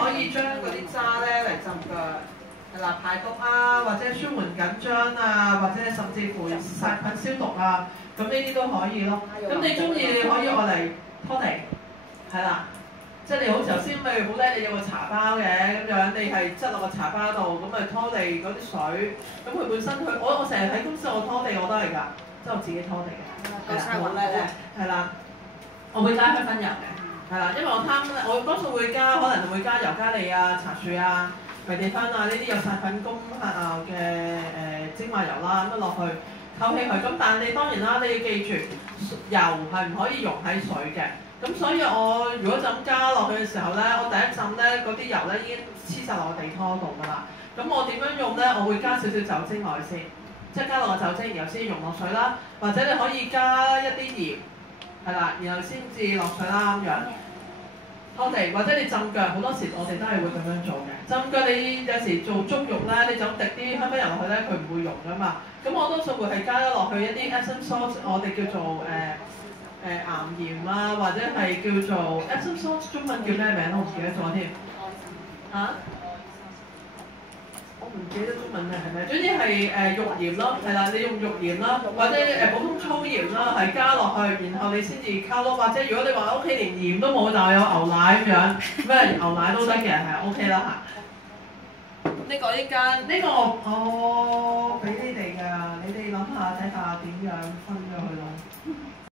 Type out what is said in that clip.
可以將嗰啲渣咧嚟浸腳，係啦，排毒啊，或者舒緩緊張啊，或者甚至乎殺菌消毒啊，咁呢啲都可以咯。咁你中意你可以愛嚟拖地，係啦。即係你好似頭先咪好叻，你有個茶包嘅咁樣，你係擠落個茶包度，咁咪拖地嗰啲水，咁佢本身我成日喺公司我拖地我都係㗎，即係我自己拖地嘅，係啦，好叻咧，係啦，我會加香薰油嘅，係啦，因為我多數會加，可能會加尤加利啊、茶樹啊、迷地芬啊呢啲有殺菌功效嘅精華油啦，咁落去溝起佢，咁但係你當然啦，你要記住油係唔可以溶喺水嘅。咁所以我如果就咁加落去嘅時候咧，我第一浸咧嗰啲油咧已經黐晒落個地拖度㗎啦。咁我點樣用咧？我會加少少酒精落去先，即係加落個酒精，然後先溶落水啦。或者你可以加一啲鹽，係啦，然後先至落水啦咁樣。拖地或者你浸腳，好多時我哋都係會咁樣做嘅。浸腳你有時做足浴咧，你就咁滴啲香薰油落去咧，佢唔會溶㗎嘛。咁我多數會係加咗落去一啲 Epsom salt，我哋叫做岩鹽啊，或者係叫做 Epsom salt， 中文叫咩名我唔記得咗添。嚇？我唔記得中文名係咩？總之係肉鹽咯，係啦，你用肉鹽啦，或者普通粗鹽啦，係加落去，然後你先至溝咯。或者如果你話屋企連鹽都冇，但係有牛奶咁樣，咩牛奶都得嘅，係 OK 啦嚇。呢個我俾你哋㗎，你哋諗下睇下點樣分咗佢咯。